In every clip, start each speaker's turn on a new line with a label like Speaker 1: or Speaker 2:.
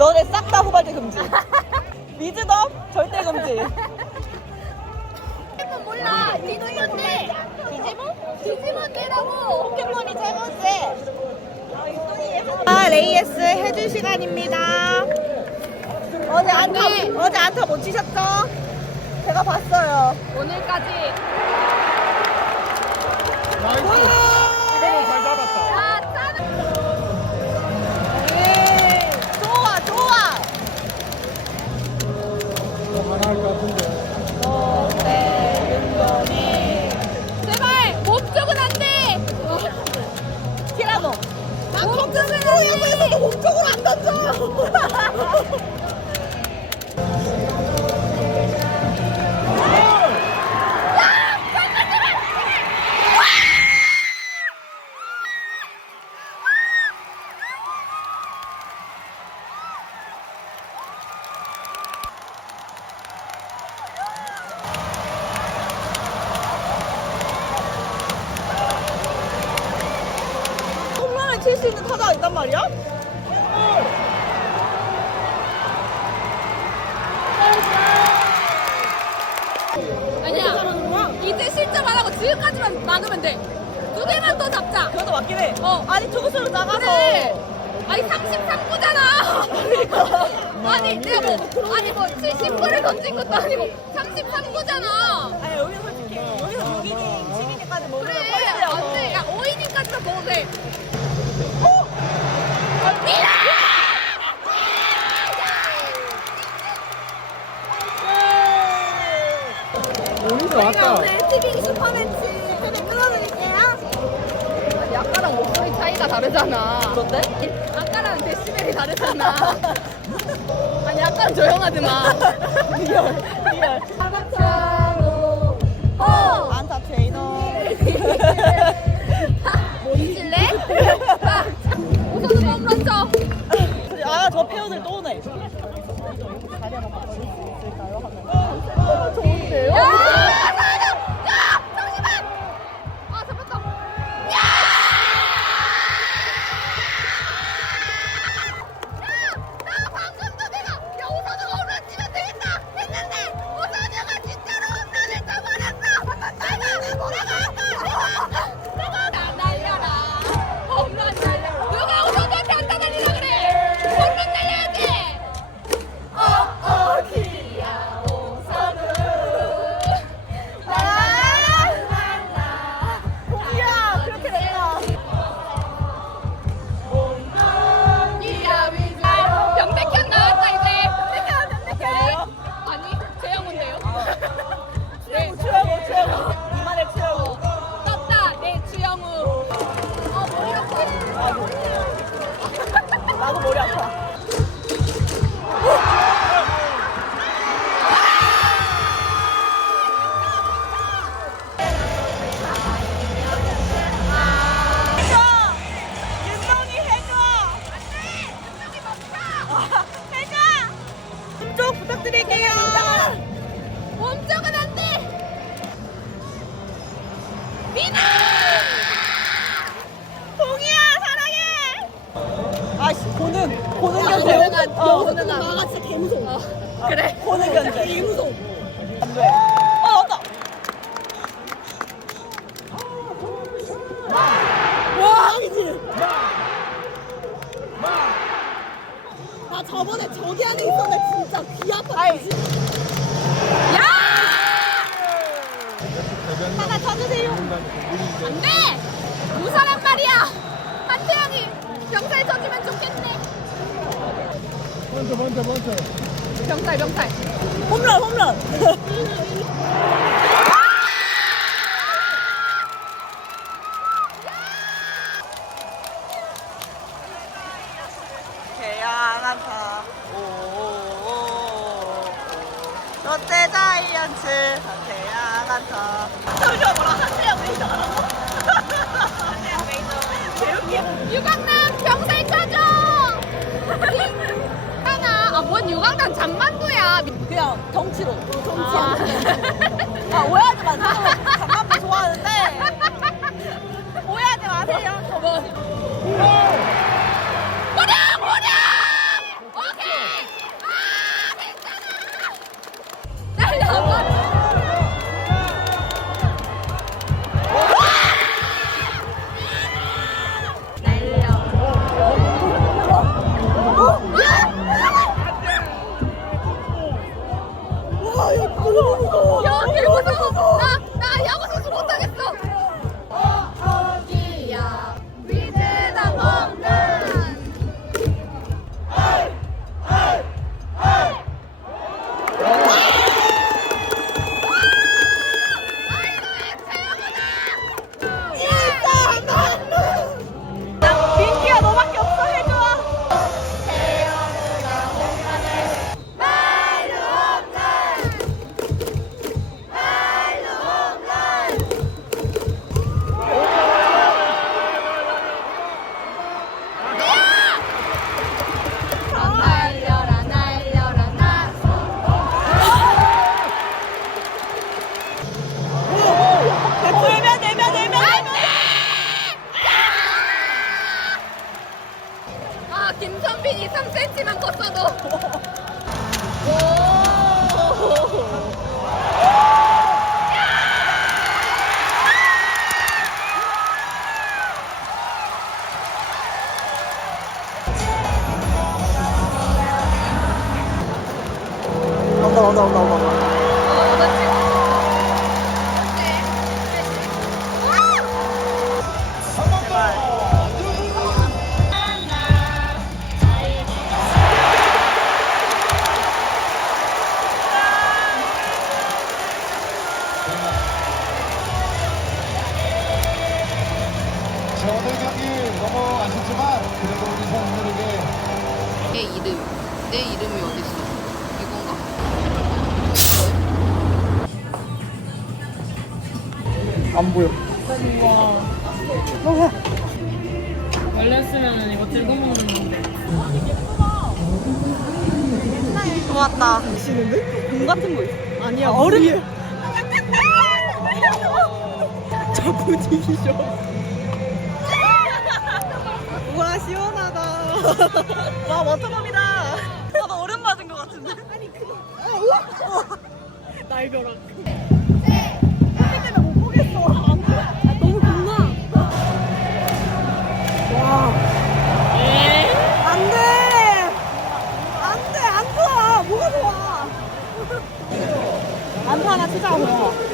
Speaker 1: 너네
Speaker 2: 싹 다 후발대 금지. 미즈덤 절대 금지.
Speaker 1: 몰라. 디지몬데 디지몬? 디지몬데라고. 포켓몬이 최고세
Speaker 2: 아 레이에스 해줄 시간입니다. 어제 안타
Speaker 1: 네.
Speaker 2: 어제 안타 못 치셨죠? 제가 봤어요.
Speaker 1: 오늘까지.
Speaker 3: 나이스
Speaker 2: 목적으로 안 던져 맞긴 해
Speaker 1: 어.
Speaker 2: 아니 투구수로 나가서.
Speaker 1: 그래. 아니 33구잖아. 아니. 내가 뭐 아니 뭐 70구를 던진 것도 아니고 33구잖아.
Speaker 2: 아니 여기는 솔직히 여기서 6이닝 7이닝까지 먹으면
Speaker 1: 그래 안돼. 야 5이닝까지만 먹어도 돼.
Speaker 3: 오늘 왔다.
Speaker 1: 티빙 슈퍼매치 차이가 다르잖아.
Speaker 2: 어떤데?
Speaker 1: 아까랑 데시벨이 다르잖아. 아니 아까는 조용하지 마.
Speaker 2: 리얼 리얼.
Speaker 1: 어!
Speaker 2: 안타 트레이너
Speaker 1: 무서워. 아, 그래.
Speaker 2: 코는 견제. 홈런 홈런.
Speaker 1: 到
Speaker 2: 到到到。
Speaker 4: 到 열렸으면 이거 들고 먹는 건데.
Speaker 2: 좋았다. 미치는데? 돈 같은 거 있어. 아니야, 얼음. 자꾸 튀기셔. 와, 시원하다. 와, 워터밤이다. 아, 나 얼음 맞은 거 같은데? 아니, 그거. 어, 어. 날벼락.
Speaker 5: 让他去大馄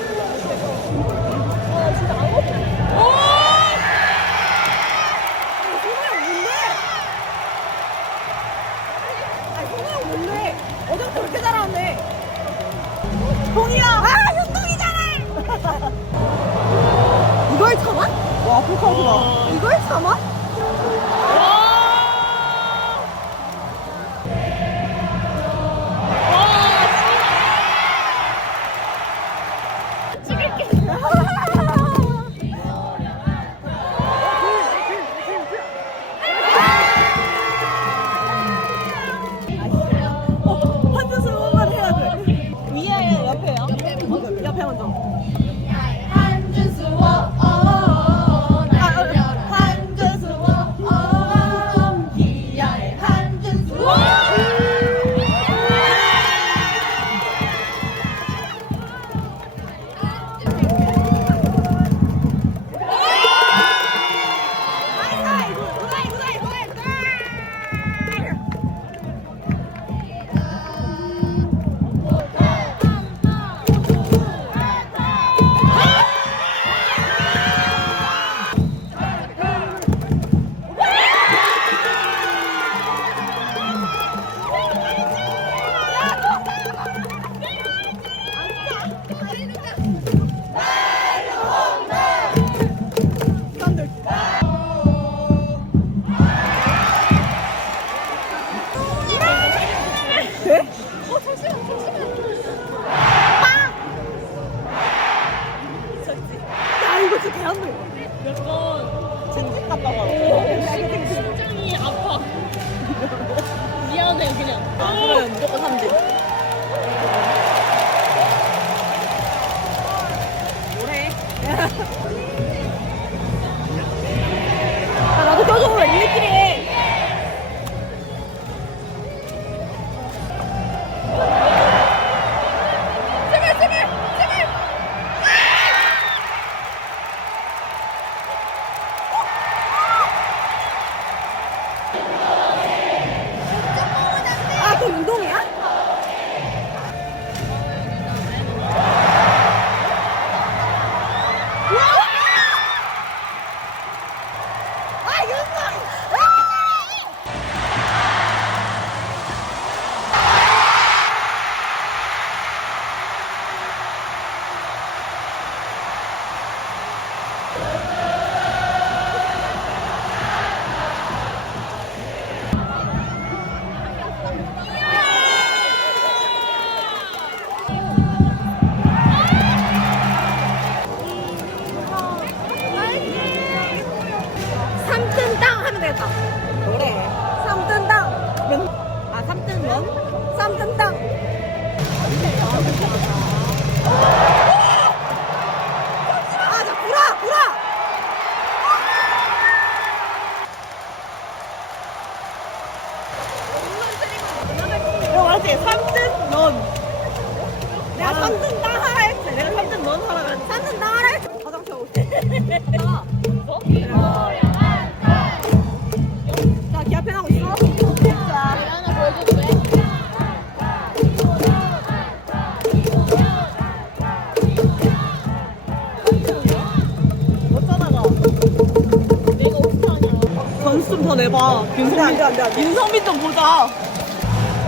Speaker 5: 윤성민. 윤성민 좀 보자.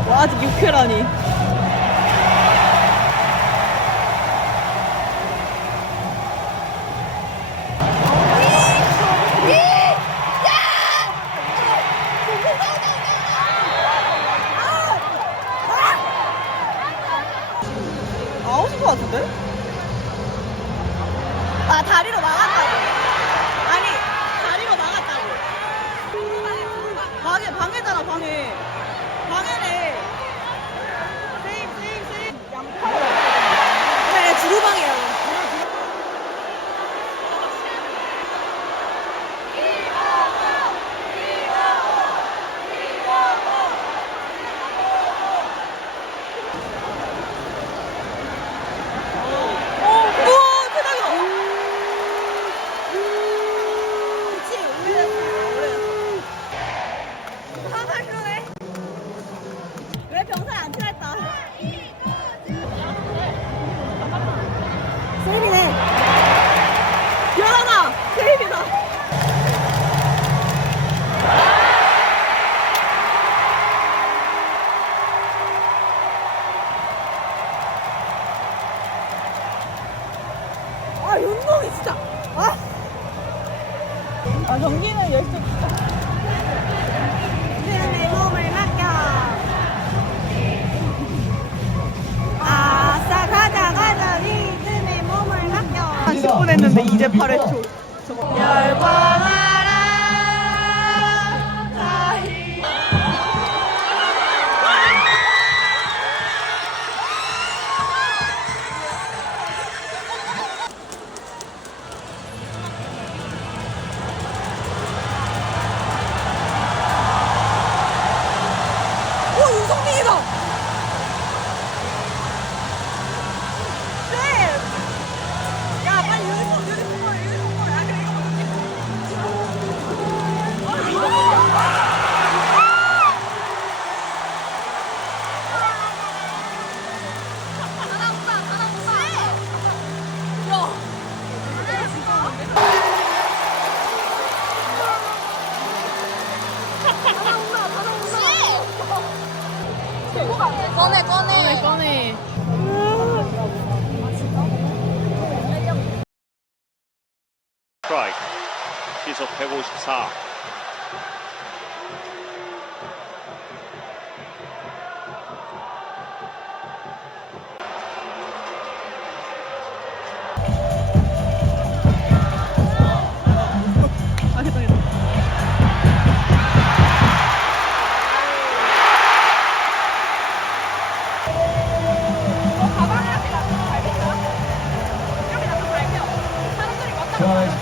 Speaker 5: 와, 아직 6회라니. 방해 방해잖아 방해 방해네. Craig. He's off Pebbles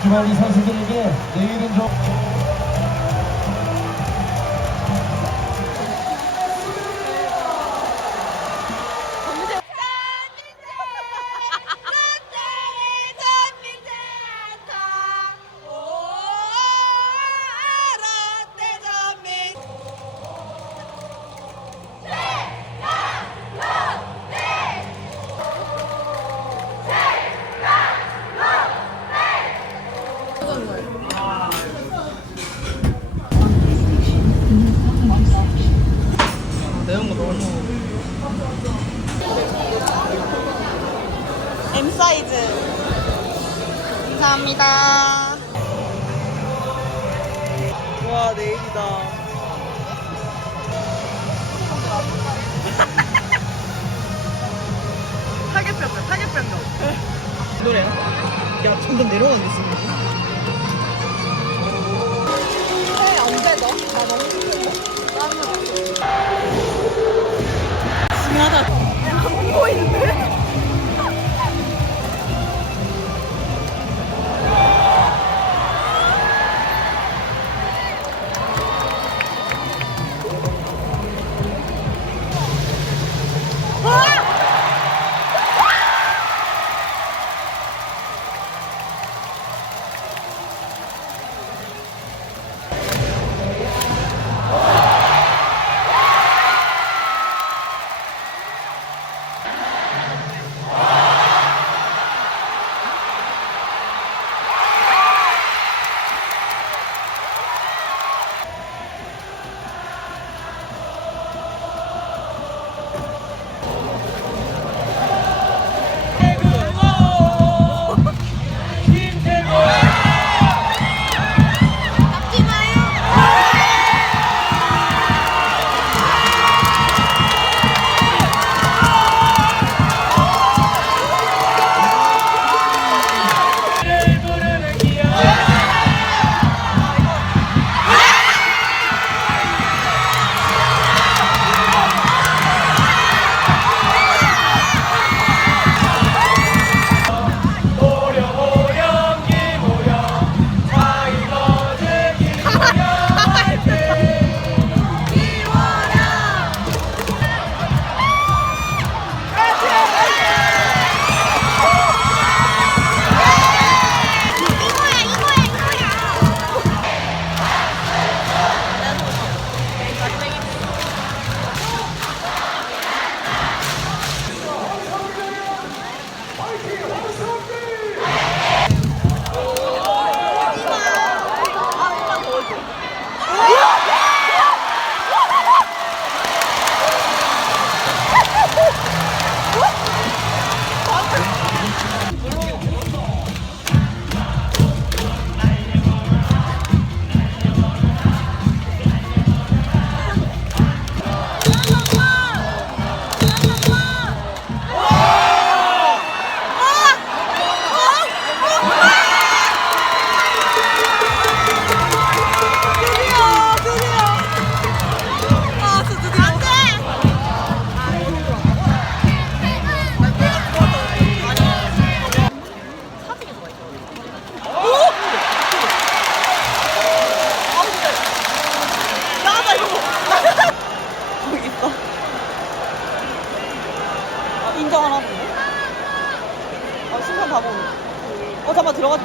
Speaker 3: 주말리 선수들에게 내일은 좀
Speaker 6: 노래야? 야, 점점 내려가는데, 지금.
Speaker 2: 언제 너? 나 너무 힘들어.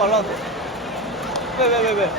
Speaker 6: 말라는데? 왜 왜 왜 왜,